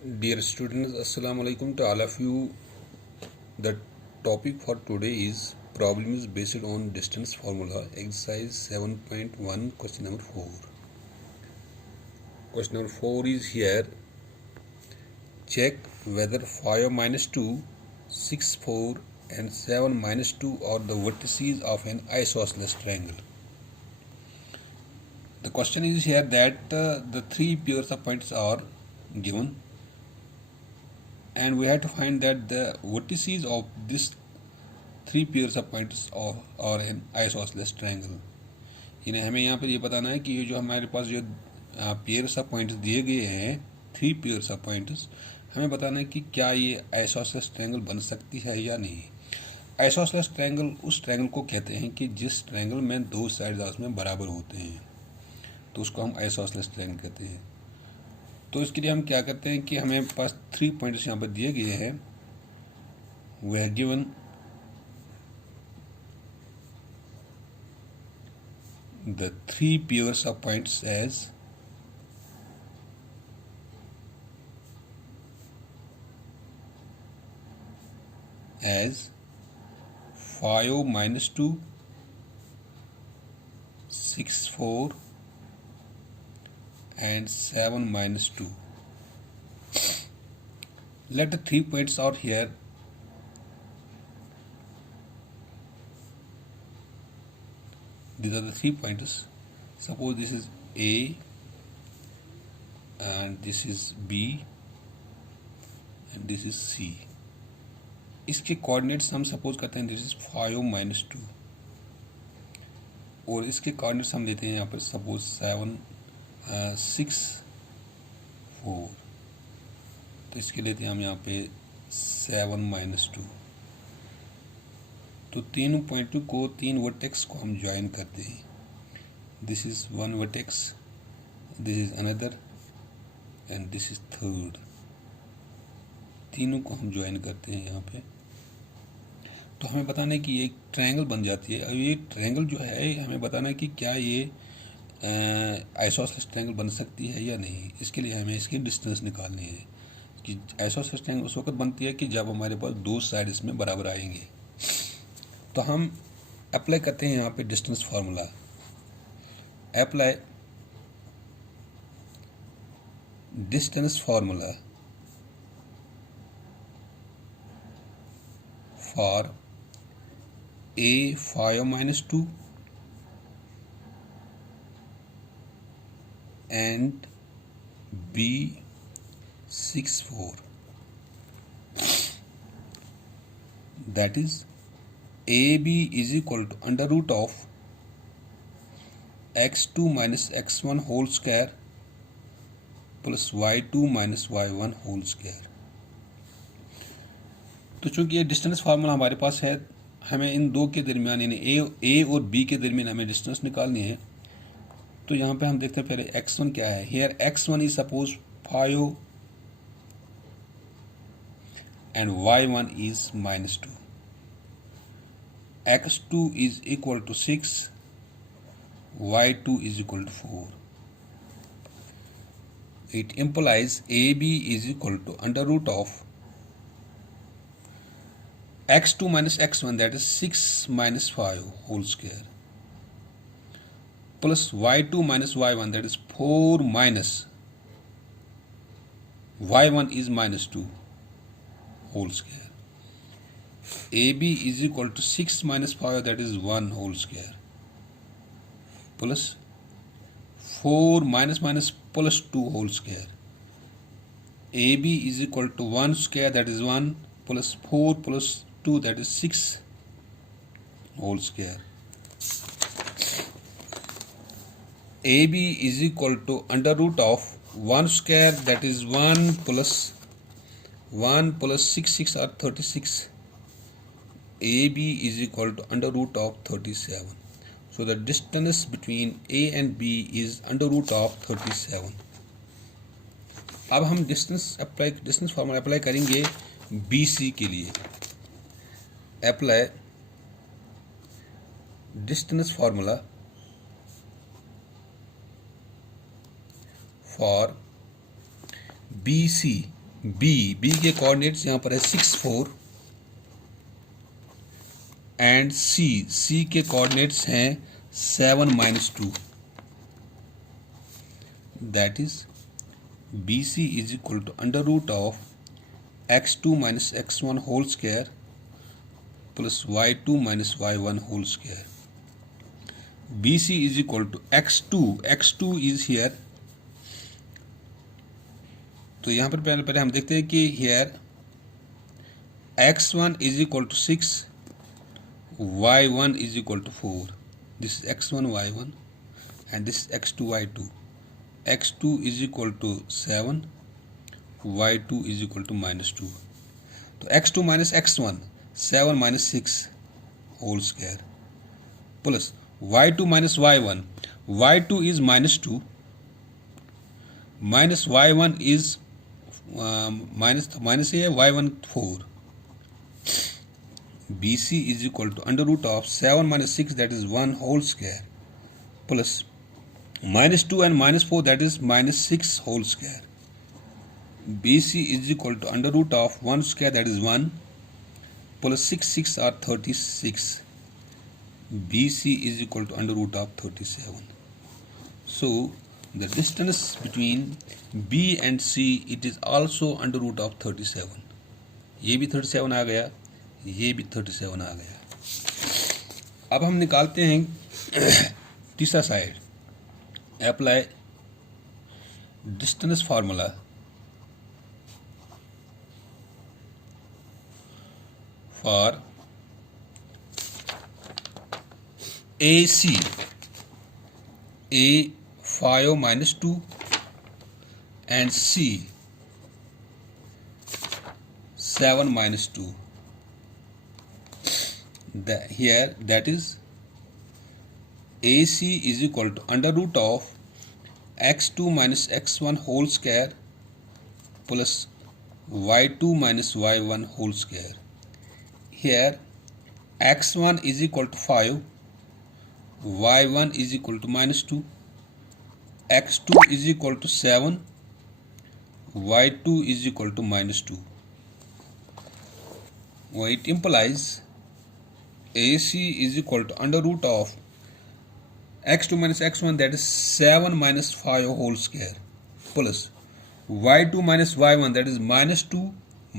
Dear students, Assalamu alaikum to all of you. The topic for today is problems based on distance formula, exercise 7.1, question number 4. Question number 4 is here. Check whether 5 minus 2, 6, 4 and 7 minus 2 are the vertices of an isosceles triangle. The question is here that the three pairs of points are given, and we have to find that the vertices of this three pairs of points are an isosceles triangle. यानी हमें यहाँ पर ये बताना है कि ये जो हमारे पास जो पेयर्स ऑफ पॉइंट्स दिए गए हैं, थ्री पेयर्स ऑफ पॉइंट्स, हमें बताना है कि क्या ये आइसोसेलेस ट्रायंगल बन सकती है या नहीं. आइसोसेलेस ट्रायंगल उस ट्रायंगल को कहते हैं कि जिस ट्रायंगल में दो साइड्स आपस में बराबर होते हैं, तो उसको हम आइसोसेलेस ट्रायंगल कहते हैं. तो इसके लिए हम क्या करते हैं कि हमें पास थ्री पॉइंट्स यहाँ पर दिए गए हैं. We have given the three pairs of points as as 5 minus 2, 6, 4 and 7 minus 2. Let the 3 points are here. These are the 3 points. Suppose this is A and this is B and this is C. इसके कोऑर्डिनेट्स हम सपोज करते हैं this is 5 माइनस 2, और इसके कोऑर्डिनेट्स हम लेते हैं यहाँ पर सपोज 6, 4. तो इसके लेते हैं हम यहाँ पे 7 माइनस 2. तो तीनों पॉइंट को, तीन वर्टेक्स को हम ज्वाइन करते हैं. This is one vertex, this is another and this is third. तीनों को हम ज्वाइन करते हैं यहाँ पे. तो हमें बताना है कि ये एक ट्रायंगल बन जाती है. और ये ट्रायंगल जो है हमें बताना है कि क्या ये आइसोसेलेस ट्रायंगल बन सकती है या नहीं. इसके लिए हमें इसकी डिस्टेंस निकालनी है कि आइसोसेलेस ट्रायंगल उस वक्त बनती है कि जब हमारे पास दो साइड इसमें बराबर आएंगे. तो हम अप्लाई करते हैं यहाँ पे distance formula. Apply distance formula for A 5 minus 2 and B 6, 4. That is AB is equal to under root of x2 minus x1 whole square plus y2 minus y1 whole square. तो चूंकि ये डिस्टेंस फार्मूला हमारे पास है, हमें इन दो के दरमियान यानी ए और बी के दरमियान हमें डिस्टेंस निकालनी है. तो यहाँ पे हम देखते हैं पहले x1 क्या है. Here x1 is suppose 5 and y1 is minus 2. x2 is equal to 6, y2 is equal to 4. It implies AB is equal to under root of x2 minus x1, that is 6 minus 5 whole square, plus y2 minus y1, that is 4 minus y1 is minus 2 whole square. AB is equal to 6 minus 5, that is 1 whole square, plus 4 minus minus plus 2 whole square. AB is equal to 1 square, that is 1, plus 4 plus 2, that is 6 whole square. AB is equal to under root of 1 square, that is 1 plus 6, 6 are 36. AB is equal to under root of 37. So the distance between A and B is under root of 37. अब हम distance formula apply करेंगे BC के लिए. Apply distance formula for BC B के coordinates यहाँ पर है 6 4 एंड सी के कोऑर्डिनेट्स हैं 7 -2, that is BC is equal to under root of x2 minus x1 whole square plus y2 minus y1 whole square. BC is equal to x2 is here. तो यहाँ पर पहले हम देखते हैं कि here x1 is equal to 6, y1 is equal to 4. This is x1 y1 and this is x2 y2. x2 is equal to 7, y2 is equal to -2. तो x2 minus x1 7 minus 6 whole square plus y2 minus y1, y2 is -2 minus y1 is minus है y1 4. BC is equal to under root of 7 minus 6, that is 1 whole square, plus -2 and -4, that is -6 whole square. BC is equal to under root of 1 square, that is 1, plus 6 are 36. BC is equal to under root of 37. So the distance between B and C, it is also under root of 37. ये भी 37 आ गया, ये भी 37 आ गया. अब हम निकालते हैं तीसरा side. Apply distance formula for AC, A 5 minus 2 and C 7 minus 2. Here that is AC is equal to under root of x2 minus x1 whole square plus y2 minus y1 whole square. Here x1 is equal to 5, y1 is equal to -2, x2 is equal to 7, y2 is equal to -2. Well, it implies AC is equal to under root of x2 minus x1, that is 7 minus 5 whole square, plus y2 minus y1, that is -2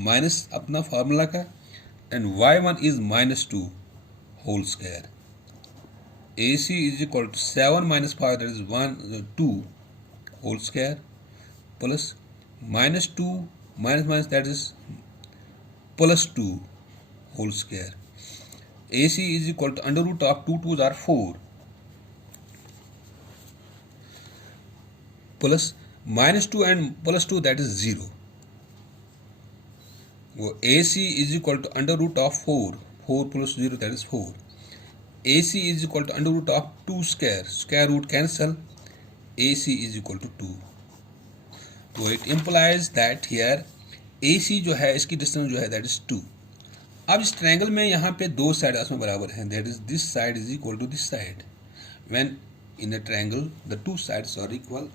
minus अपना फार्मूला का, and y1 is -2 whole square. AC is equal to 7 minus 5, that is 2 whole square, plus -2 minus that is plus 2 whole square. AC is equal to under root of 2 2s are 4, plus -2 and plus 2, that is 0. AC is equal to under root of 4 plus 0, that is 4. AC is equal to under root of 2 square root cancel, AC is equal to 2. So it implies that here AC जो है इसकी डिस्टेंस जो है that is 2. अब इस ट्रायंगल में यहाँ पे दो साइड आपस में बराबर हैं, that is this side is equal to this side. When in a triangle the two sides are equal,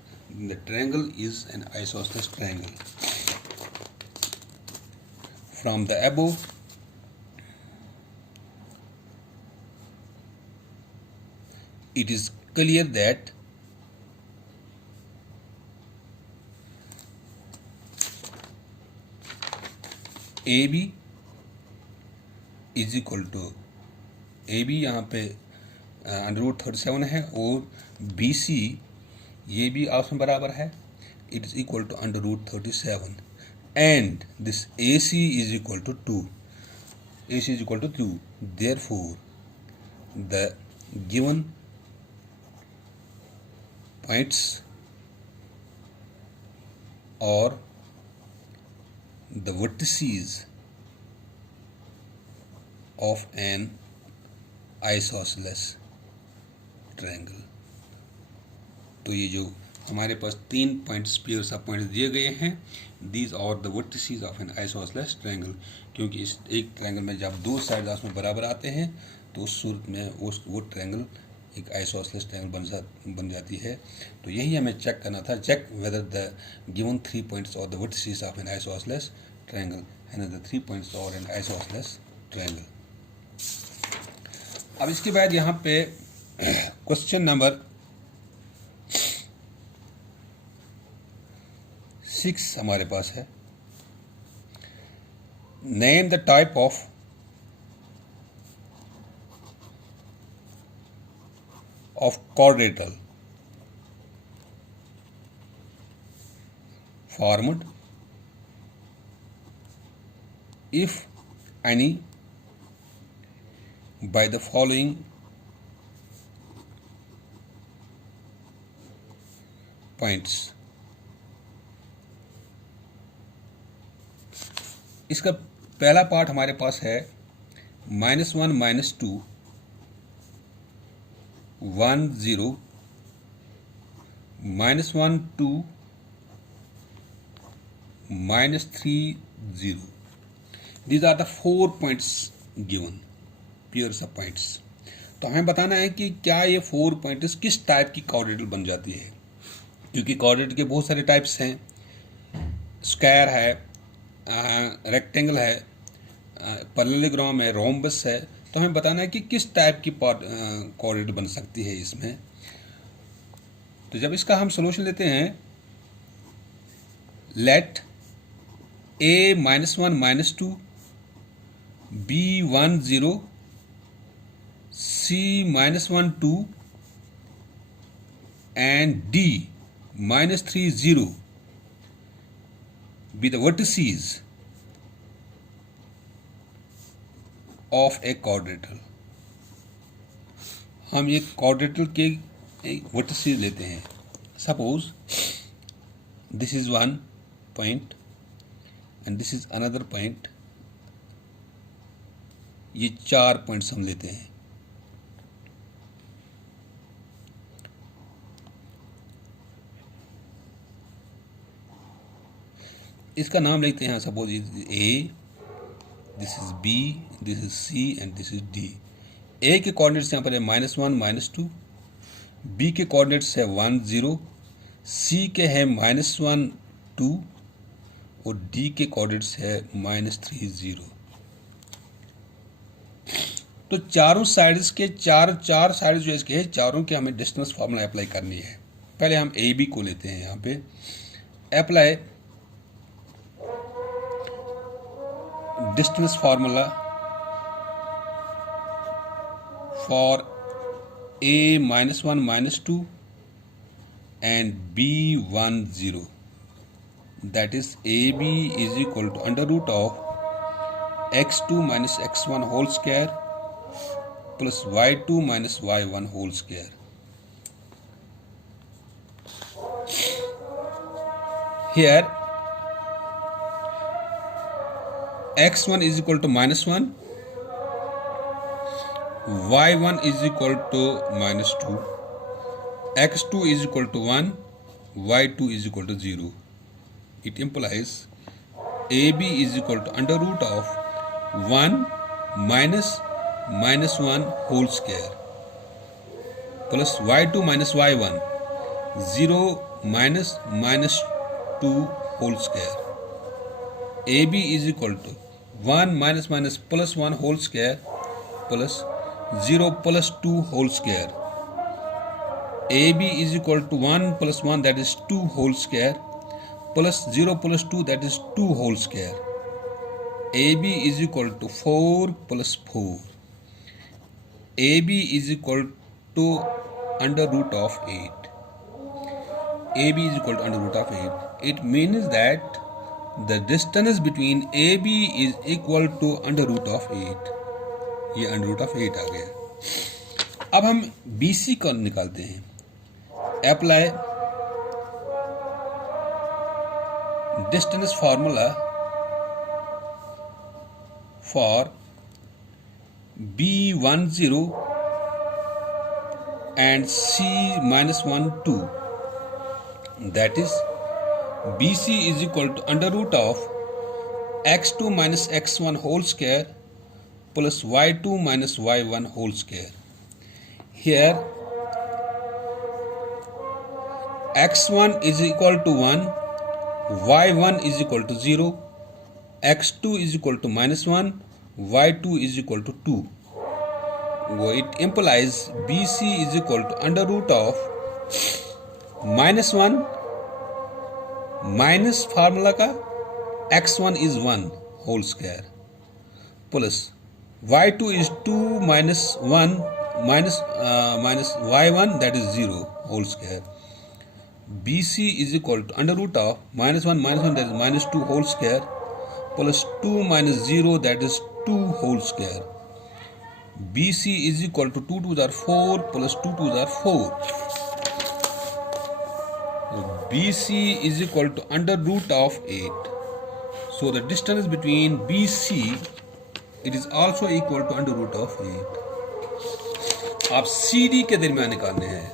the triangle is an isosceles triangle. From the above, it is clear that AB is equal to AB यहाँ पे under root 37 है और BC ये भी आपस में बराबर है, it is equal to under root 37. And this AC is equal to 2. AC is equal to 2. Therefore, the given points or the vertices of an isosceles triangle. तो ये जो हमारे पास 3 पॉइंट्स पेयर्स ऑफ पॉइंट्स दिए गए हैं, these are the vertices of an isosceles triangle. क्योंकि इस एक ट्रायंगल में जब दो साइड आपस में बराबर आते हैं तो उस सूरत में वो ट्रायंगल एक आइसोसेलेस ट्रायंगल बन जाती है। तो यही हमें चेक करना था, check whether the given 3 points are the vertices of an isosceles triangle and the 3 points are an isosceles triangle. अब इसके बाद यहाँ पे क्वेश्चन नंबर 6 हमारे पास है। Name the type of quadrilateral formed if any by the following points। इसका पहला पार्ट हमारे पास है -1 -2 1 0 -1 2 -3 0। These are the 4 points given, pairs of points। तो हमें बताना है कि क्या ये 4 पॉइंट्स किस टाइप की कोऑर्डिनेट बन जाती है, क्योंकि कोऑर्डिनेट के बहुत सारे टाइप्स हैं, स्क्वायर है, रेक्टेंगल है, पैरेललोग्राम है, रोम्बस है। तो हमें बताना है कि किस टाइप की कोऑर्डिनेट बन सकती है इसमें। तो जब इसका हम सोल्यूशन लेते हैं, लेट a -1 -2 b 1 0 c -1 2 and d -3 0 be the vertices of a quadrilateral। हम ये quadrilateral के vertices लेते हैं। Suppose this is 1 point and this is another point. ये 4 पॉइंट्स हम लेते हैं। इसका नाम लेते हैं, suppose A, this is B, this is C and this is D. A के कोऑर्डिनेट्स यहाँ पर है -1 -2, बी के कोऑर्डिनेट्स है 1 0, सी के है -1 2 और डी के कोऑर्डिनेट्स है -3 0। तो चारों साइड्स के चार साइड्स जो इसके हैं, चारों के हमें डिस्टेंस फार्मूला अप्लाई करनी है। पहले हम ए बी को लेते हैं। यहाँ पे apply distance formula for a -1 -2 and b 1 0, that is ab is equal to under root of x2 minus x1 whole square plus y2 minus y1 whole square। Here x1 is equal to -1, y1 is equal to -2, x2 is equal to 1, y2 is equal to 0। It implies AB is equal to under root of 1 minus -1 whole square plus y2 minus y1, 0 minus -2 whole square। AB is equal to 1 minus minus plus 1 whole square plus 0 plus 2 whole square। AB is equal to 1 plus 1, that is 2 whole square, plus 0 plus 2, that is 2 whole square। AB is equal to 4 plus 4। AB is equal to under root of 8। AB is equal to under root of 8। It means that the distance between AB is equal to under root of 8। ये under root of 8 आ गया। अब हम BC को निकालते हैं। Apply distance formula for B1 0 and C -1 2, that is BC is equal to under root of x2 minus x1 whole square plus y2 minus y1 whole square। Here x1 is equal to 1, y1 is equal to 0, x2 is equal to -1, y2 is equal to 2. It implies BC is equal to under root of -1 minus formula का x1 is 1 whole square plus y2 is 2 minus 1 minus y1 that is 0 whole square. BC is equal to under root of -1 that is -2 whole square plus 2 minus 0 that is 2 whole square. BC is equal to 2 2s are 4 plus 2 2s are 4. BC is equal to under root of 8. So the distance between BC it is also equal to under root of 8. आप CD के दरमियान निकालने हैं.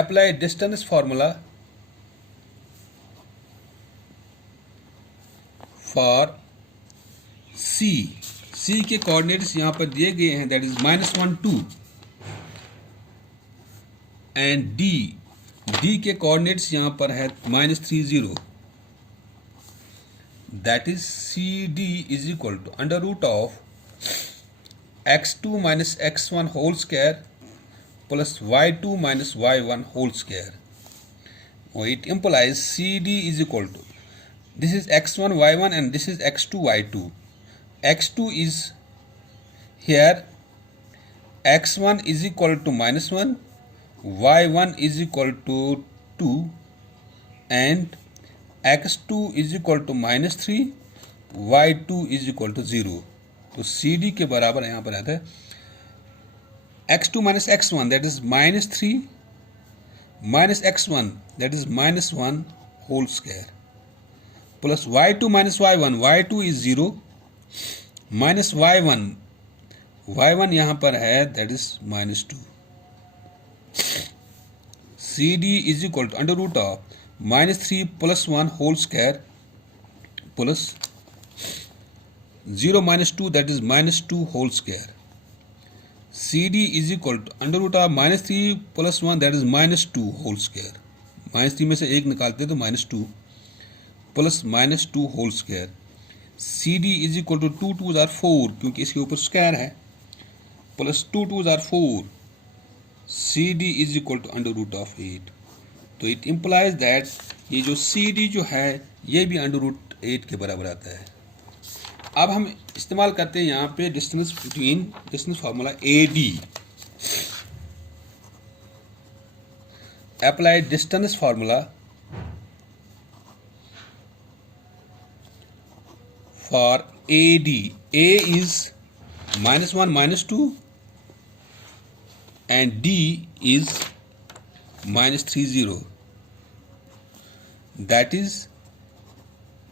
Apply distance formula for C. C के coordinates यहाँ पर दिए गए हैं, that is -1 2 and D के कोऑर्डिनेट्स यहाँ पर है -3 0. That is CD is equal to under root of x2 minus x1 whole square plus y2 minus y1 whole square. It implies CD is equal to, this is x1 y1 and this is x2 y2. x2 is here, x1 is equal to -1, y1 is equal to 2 and x2 is equal to -3, y2 is equal to 0. तो CD के बराबर यहाँ पर आता है x2 minus x1 that is -3 minus x1 that is -1 whole square plus y2 minus y1, y2 is 0 minus y1 यहाँ पर है that is -2. CD is equal to under root of -3 plus 1 whole square plus 0 minus 2 that is -2 whole square. CD is equal to under root of -3 plus 1 that is -2 whole square. -3 में से एक निकालते तो -2 plus -2 whole square. CD is equal to 2 2s are 4 क्योंकि इसके ऊपर स्क्वायर है plus 2 2s are 4. CD is equal to under root of 8. तो इट इम्प्लाइज दैट ये जो CD जो है ये भी अंडर रूट 8 के बराबर आता है. अब हम इस्तेमाल करते हैं यहाँ पे distance formula AD. Apply distance formula for AD. A is -1 -2 and D is -3 0. That is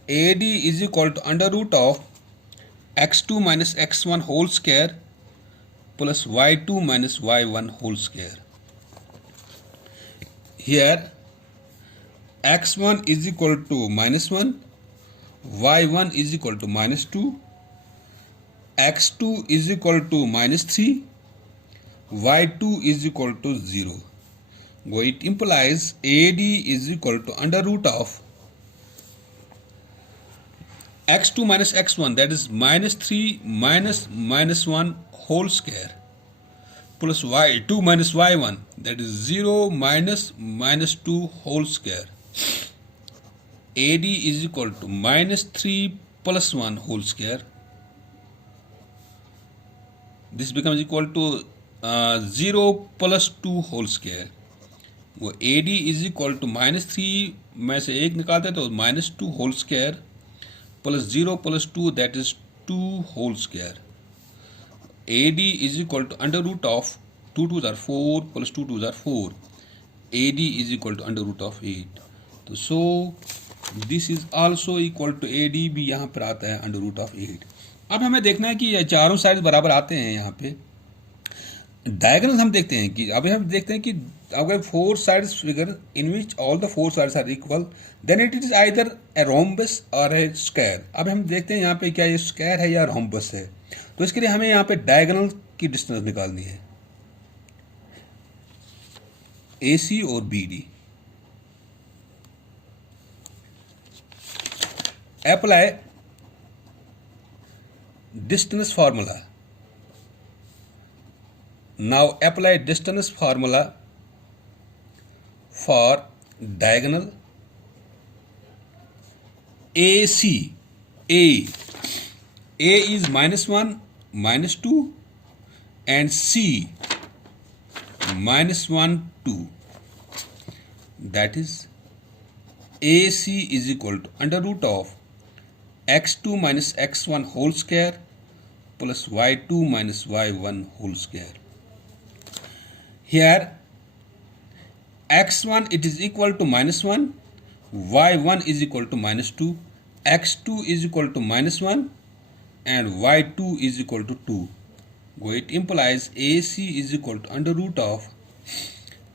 AD is equal to under root of x2 minus x1 whole square plus y2 minus y1 whole square. Here x1 is equal to -1, y1 is equal to -2, x2 is equal to -3, y2 is equal to 0. It implies AD is equal to under root of x2 minus x1 that is -3 minus -1 whole square plus y2 minus y1 that is 0 minus -2 whole square. AD is equal to -3 plus 1 whole square. This becomes equal to 0 plus 2 whole square. वो AD is equal to -3 में से एक निकालते हैं तो -2 whole square plus 0 plus 2 that is 2 whole square. AD is equal to under root of 2 2s are 4 plus 2 2s are 4. AD is equal to under root of 8. तो so this is also equal to AD भी यहाँ पर आता है under root of 8. अब हमें देखना है कि ये चारों साइड बराबर आते हैं. यहाँ पे डायग्राम हम देखते हैं कि अभी हम देखते हैं कि अगर 4 sides figure in which all the 4 sides are equal then it is either a rhombus or a square. अब हम देखते हैं यहाँ पे क्या ये स्क्वायर है या rhombus है. तो इसके लिए हमें यहाँ पे डायगोनल की डिस्टेंस निकालनी है. AC और BD. Apply distance formula. Now apply distance formula for diagonal AC. A is -1, -2, and C -1, 2. That is AC is equal to under root of x2 minus x1 whole square plus y2 minus y1 whole square. Here x1 it is equal to -1, y1 is equal to -2, x2 is equal to -1, and y2 is equal to 2. So it implies AC is equal to under root of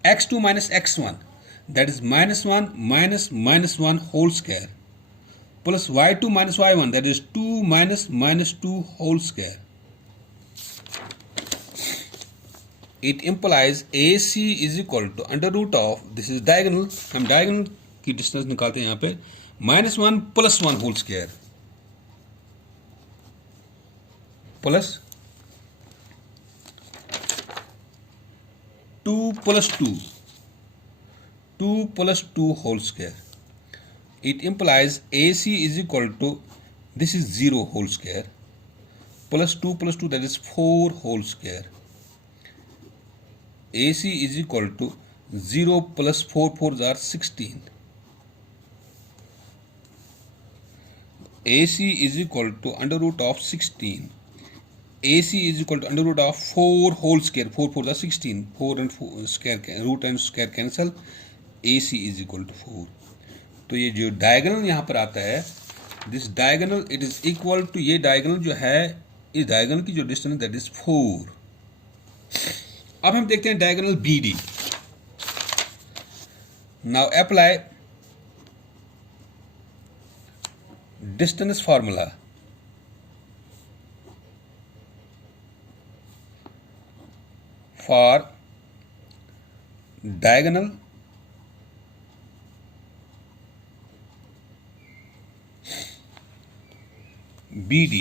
x2 minus x1, that is -1 minus -1 whole square, plus y2 minus y1, that is 2 minus -2 whole square. It implies AC is equal to under root of, this is diagonal, हम diagonal की डिस्टेंस निकालते हैं यहाँ पे, -1 plus 1 whole square plus 2 plus 2, 2 plus 2 whole square. It implies AC is equal to, this is 0 whole square, plus 2 plus 2, that is 4 whole square. AC is equal to 0 plus 4 4s are 16. AC is equal to under root of 16. AC is equal to under root of 4 whole square. 4 4s are 16. 4 and 4 square, root and square cancel. AC is equal to 4. तो ये जो डायगोनल यहाँ पर आता है, this diagonal it is equal to, ये diagonal जो है, इस डायगोनल की जो डिस्टेंस दैट इज 4. अब हम देखते हैं diagonal BD. Now apply distance formula for diagonal BD.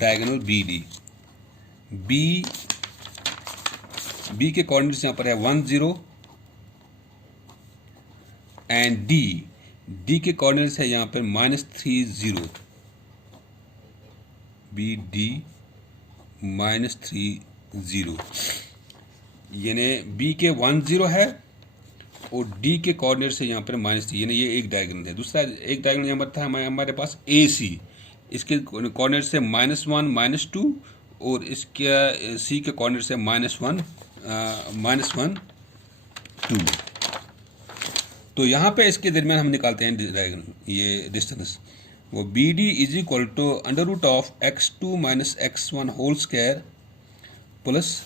Diagonal BD. B के कोऑर्डिनेट्स यहाँ पर है 1 0 एंड D के कोऑर्डिनेट्स है यहाँ पर -3 0. BD -3 0, यानी B के 1 0 है और D के कोऑर्डिनेट्स है यहाँ पर -3, यानी ये एक डायगोनल है. दूसरा एक डायगोनल यहाँ पर था हमारे पास AC, इसके कोऑर्डिनेट्स है -1 -2 और इसके C के कोऑर्डिनेट्स है -1 2. तो यहाँ पे इसके दरमियान हम निकालते हैं डायगोनल ये डिस्टेंस. वो BD is equal to under root of x2 minus x1 whole square plus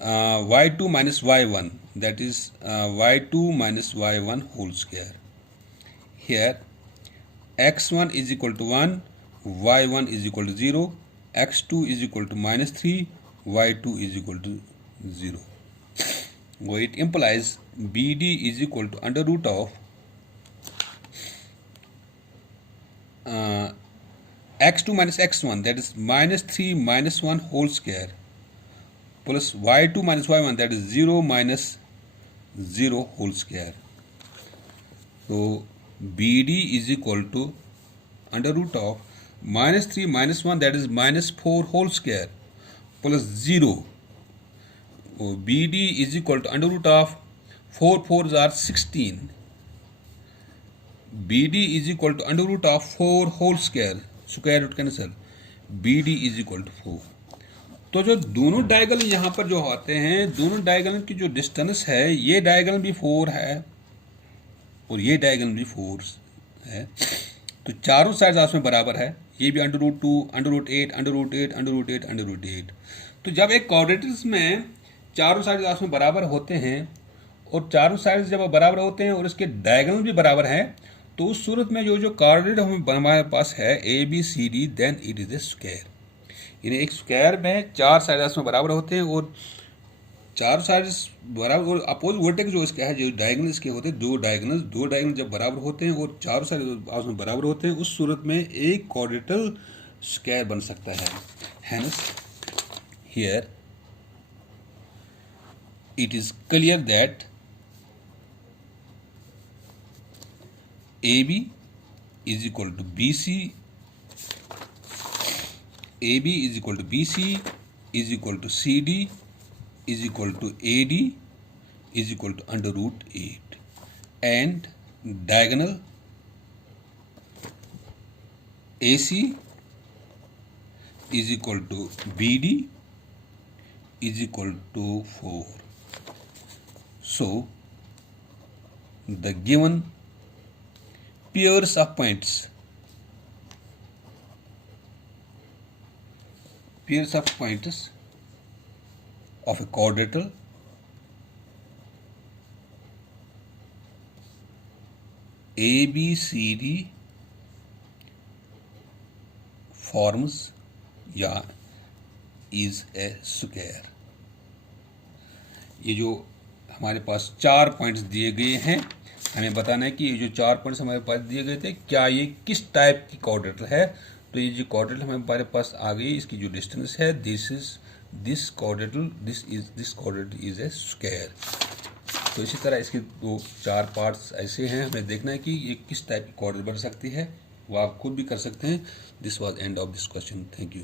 y2 minus y1, that is y2 minus y1 whole square. Here x1 is equal to 1, y1 is equal to 0, x2 is equal to -3, y2 is equal to 0. So it implies BD is equal to under root of x2 minus x1, that is -3 minus 1 whole square, plus y2 minus y1, that is 0 minus 0 whole square. So BD is equal to under root of -3 minus 1, that is -4 whole square, plus 0. So BD is equal to under root of 4 4s are 16. BD is equal to under root of 4 whole square, square root cancel. BD is equal to 4. तो जो दोनों डायगोनल यहाँ पर जो होते हैं, दोनों डायगोनल की जो डिस्टेंस है, ये डायगोनल भी 4 है और ये डायगोनल भी 4 है. तो चारों साइड आपस में बराबर है. ये भी under root 2, under root 8, under root 8, under root 8, under root 8. तो जब एक क्वाड्रेटिक्स में चारों साइड आपस में बराबर होते हैं और चारों साइड जब बराबर होते हैं और इसके डायगोनल भी बराबर हैं, तो उस सूरत में जो क्वाड्रेटिक हमारे पास है ABCD, then it is a square. यानी एक स्क्वायर में 4 साइड उसमें बराबर होते हैं और 4 साइड्स बराबर, और अपोज वर्टेक्स जो इसका है, जो डायगोनल इसके होते हैं, दो डायगोनल जब बराबर होते हैं और 4 साइड उसमें बराबर होते हैं, उस सूरत में एक क्वाड्रेटल स्क्वायर बन सकता है। Hence here it is clear that AB is equal to BC, AB is equal to BC is equal to CD is equal to AD is equal to under root 8, and diagonal AC is equal to BD is equal to 4. So the given pairs of points of a quadrilateral ABCD forms या is a square। ये जो हमारे पास 4 पॉइंट्स दिए गए हैं, हमें बताना है कि ये जो 4 पॉइंट्स हमारे पास दिए गए थे, क्या ये किस टाइप की क्वाड्रेटल है। तो ये जो क्वाड्रेटल हमारे पास आ गई, इसकी जो डिस्टेंस है, this quadrilateral is a square. तो इसी तरह इसके 4 पार्ट्स ऐसे हैं, हमें देखना है कि ये किस टाइप की क्वाड्रेटल बन सकती है, वो आप खुद भी कर सकते हैं। This was end of this question. Thank you.